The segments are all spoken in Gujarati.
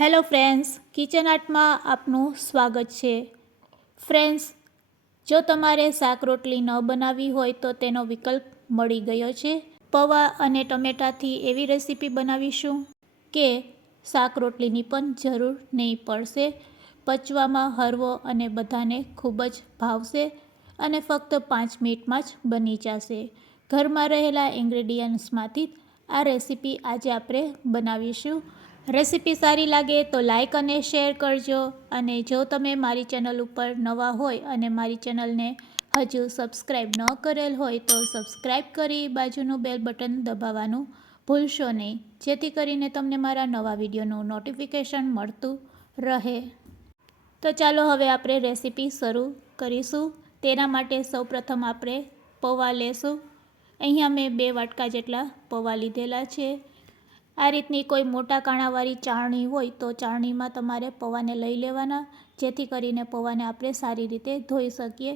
હેલો ફ્રેન્ડ્સ, કિચન આર્ટમાં આપનું સ્વાગત છે. ફ્રેન્ડ્સ, જો તમારે શાક રોટલી ન બનાવવી હોય તો તેનો વિકલ્પ મળી ગયો છે. પૌવા અને ટમેટાથી એવી રેસીપી બનાવીશું કે શાક રોટલીની પણ જરૂર નહીં પડશે. પચવામાં હળવો અને બધાને ખૂબ જ ભાવશે અને ફક્ત પાંચ મિનિટમાં જ બની જશે. ઘરમાં રહેલા ઇન્ગ્રેડિયન્ટ્સમાંથી આ રેસીપી આજે આપણે બનાવીશું. રેસીપી સારી લાગે તો લાઇક અને શેર કરજો. અને જો તમે મારી ચેનલ ઉપર નવા હોય અને મારી ચેનલને હજુ સબસ્ક્રાઈબ ન કરેલ હોય તો સબસ્ક્રાઈબ કરી બાજુનું બેલ બટન દબાવવાનું ભૂલશો નહીં. જેથી કરીને તમને મારા નવા વિડીયોનું નોટિફિકેશન મળતું રહે. તો ચાલો હવે આપણે રેસીપી શરૂ કરીશું. તેના માટે સૌપ્રથમ આપણે પૌવા લેશું. અહીંયા મેં બે વાટકા જેટલા પૌવા લીધેલા છે. આ રીતની કોઈ મોટા કાણાવાળી ચાળણી હોય તો ચાળણીમાં તમારે પૌવાને લઈ લેવાના, જેથી કરીને પૌવાને આપણે સારી રીતે ધોઈ શકીએ.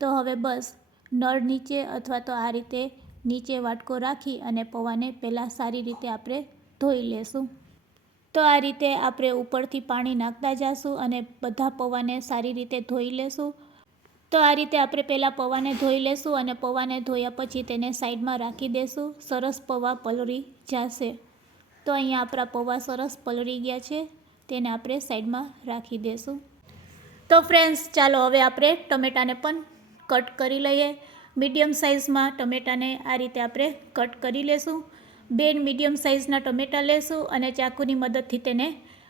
તો હવે બસ, નળ નીચે અથવા તો આ રીતે નીચે વાટકો રાખી અને પૌવાને પહેલાં સારી રીતે આપણે ધોઈ લેશું. તો આ રીતે આપણે ઉપરથી પાણી નાખતા જઈશું અને બધા પૌવાને સારી રીતે ધોઈ લેશું. તો આ રીતે આપણે પહેલાં પૌવાને ધોઈ લેશું અને પૌવાને ધોયા પછી તેને સાઈડમાં રાખી દેશું. સરસ પૌવા પલળી જશે. તો અહીંયા આપણા પૌવા સરસ પલળી ગયા છે. તેને આપણે સાઈડમાં રાખી દઈશું તો ફ્રેન્ડ્સ ચાલો હવે આપણે ટમેટાને પણ કટ કરી લઈએ. મીડિયમ સાઇઝમાં ટમેટાને આ રીતે આપણે કટ કરી લેશું. બે મીડિયમ સાઇઝના ટમેટાં લેશું અને ચાકુની મદદથી તેને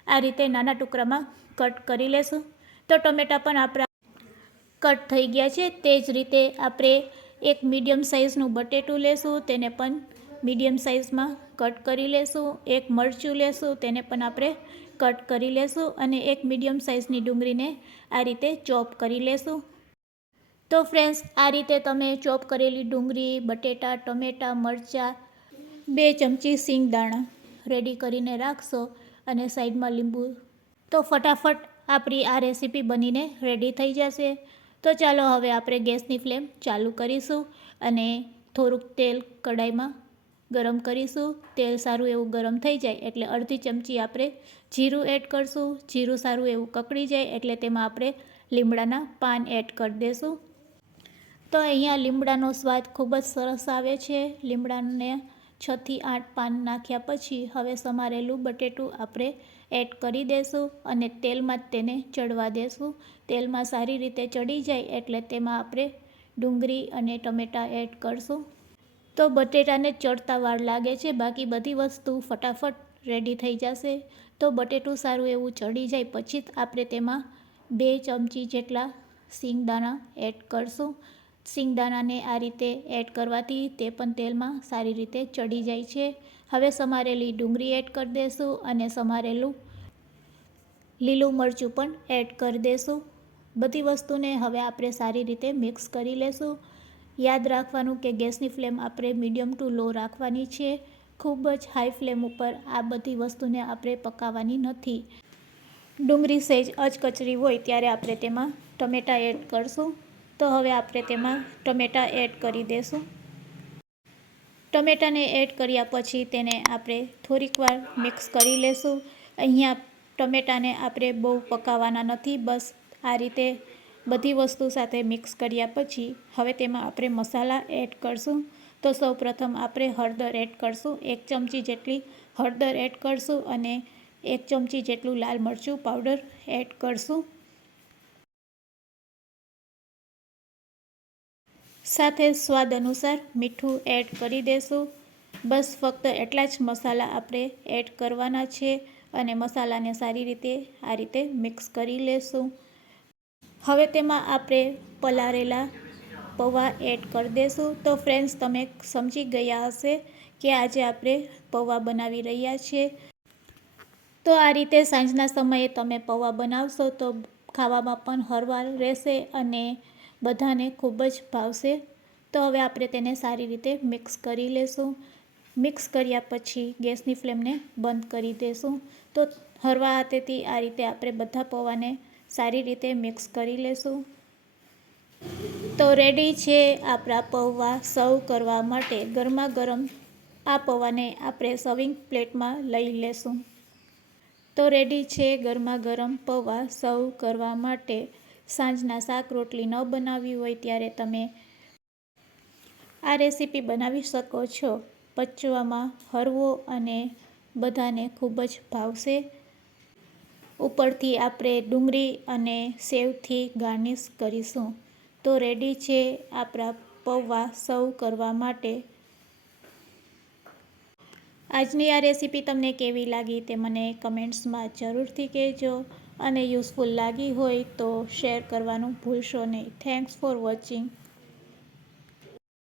આ રીતે નાના ટુકડામાં કટ કરી લેશું. તો ટમેટાં પણ આપણા કટ થઈ ગયા છે. તે જ રીતે આપણે એક મીડિયમ સાઇઝનું બટેટું લેશું. તેને પણ મીડિયમ સાઇઝમાં કટ કરી લેશું, એક મરચું લેશું, તેને પણ આપણે કટ કરી લેશું અને એક મીડિયમ સાઇઝની ડુંગળીને આ રીતે ચોપ કરી લેશું. તો ફ્રેન્ડ્સ, આ રીતે તમે ચોપ કરેલી ડુંગળી, બટેટા, ટમેટાં, મરચાં, બે ચમચી સિંગ દાણા રેડી કરીને રાખશો અને સાઈડમાં લીંબુ. તો ફટાફટ આપણી આ રેસીપી બનીને રેડી થઈ જશે. તો ચાલો હવે આપણે ગેસની ફ્લેમ ચાલુ કરીશું અને થોડુંક તેલ કડાઈમાં ગરમ કરીશું, તેલ સારું એવું ગરમ થઈ જાય એટલે અડધી ચમચી આપણે જીરું એડ કરશું. જીરું સારું એવું કકડી જાય એટલે તેમાં આપણે લીમડાના પાન એડ કરી દઈશું તો અહીંયા લીમડાનો સ્વાદ ખૂબ જ સરસ આવે છે. લીમડાને છથી આઠ પાન નાખ્યા પછી હવે સમારેલું બટેટું આપણે એડ કરી દઈશું અને તેલમાં તેને ચડવા દેશું. તેલમાં સારી રીતે ચડી જાય એટલે તેમાં આપણે ડુંગળી અને ટમેટાં એડ કરશું. તો બટેટાને ચડતા વાર લાગે છે. બાકી બધી વસ્તુ ફટાફટ રેડી થઈ જશે. તો બટેટું સારું એવું ચડી જાય. પછી આપણે તેમાં બે ચમચી જેટલા સિંગદાણા એડ કરશું. સિંગદાણાને આ રીતે એડ કરવાથી તે પણ તેલમાં સારી રીતે ચડી જાય છે. હવે સમારેલી ડુંગળી એડ કરી દઈશું અને સમારેલું લીલું મરચું પણ એડ કરી દેશું. બધી વસ્તુને હવે આપણે સારી રીતે મિક્સ કરી લેશું. યાદ રાખવાનું કે ગેસની ફ્લેમ આપણે મીડિયમ ટુ લો રાખવાની છે. ખૂબ જ હાઈ ફ્લેમ ઉપર આ બધી વસ્તુને આપણે પકાવવાની નથી. ડુંગળી સહેજ અચકચરી હોય ત્યારે આપણે તેમાં ટમેટાં એડ કરશું. તો હવે આપણે તેમાં ટમેટાં એડ કરી દઈશું ટમેટાને એડ કર્યા પછી તેને આપણે થોડીક વાર મિક્સ કરી લેશું. અહીંયા ટમેટાને આપણે બહુ પકાવવાના નથી. બસ આ રીતે બધી વસ્તુ સાથે મિક્સ કર્યા પછી હવે તેમાં આપણે મસાલા એડ કરશું. તો સૌપ્રથમ આપણે હળદર એડ કરશું. એક ચમચી જેટલી હળદર એડ કરશું અને એક ચમચી જેટલું લાલ મરચું પાવડર એડ કરશું. સાથે સ્વાદ અનુસાર મીઠું એડ કરી દેશું. બસ ફક્ત એટલા જ મસાલા આપણે એડ કરવાના છે અને મસાલાને સારી રીતે, આ રીતે મિક્સ કરી લેશું. હવે તેમાં આપણે પલાળેલા પૌવા એડ કરી દઈશું તો ફ્રેન્ડ્સ તમે સમજી ગયા હશે કે આજે આપણે પૌવા બનાવી રહ્યા છીએ. તો આ રીતે સાંજના સમયે તમે પૌવા બનાવશો તો ખાવામાં પણ હરવાર રહેશે અને બધાને ખૂબ જ ભાવશે. તો હવે આપણે તેને સારી રીતે મિક્સ કરી લેશું. મિક્સ કર્યા પછી ગેસની ફ્લેમને બંધ કરી દેશું. તો હરવા હાથેથી આ રીતે આપણે બધા પૌવાને સારી રીતે મિક્સ કરી લેશું. તો રેડી છે આપણા પૌવા સર્વ કરવા માટે. ગરમા ગરમ આ પૌવાને આપણે સર્વિંગ પ્લેટમાં લઈ લેશું. તો રેડી છે ગરમા ગરમ પૌવા સર્વ કરવા માટે. સાંજના શાક રોટલી ન બનાવી હોય ત્યારે તમે આ રેસીપી બનાવી શકો છો. પચવામાં હળવો અને બધાને ખૂબ જ ભાવશે. ઉપરથી આપણે ડુંગળી અને સેવથી ગાર્નિશ કરીશું. તો રેડી છે આપણા પૌવા સર્વ કરવા માટે. આજની આ રેસીપી તમને કેવી લાગી તે મને કમેન્ટ્સમાં જરૂરથી કહેજો. અને યુઝફુલ લાગી હોય તો શેર કરવાનું ભૂલશો નહીં. Thanks for watching.